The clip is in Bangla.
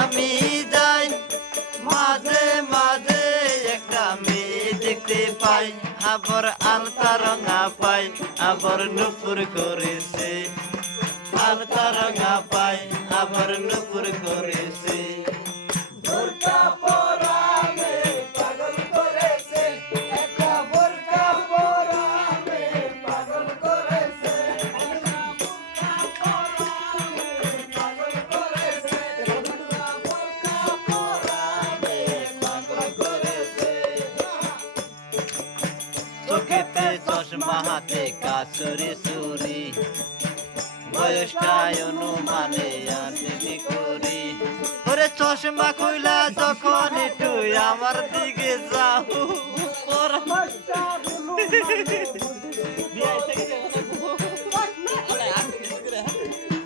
আমি মাঝে একটা দেখতে পাই। আবার আলতা রঙা পাই, আবার নুপুর করেছে। আলতা রঙা পাই, আবার চোখেতে চশমা হাতে কাচুরি চুরি বয়সটাই অনুমানে আনতে করি? ওরে চশমা খুইলা যখন একটু আমার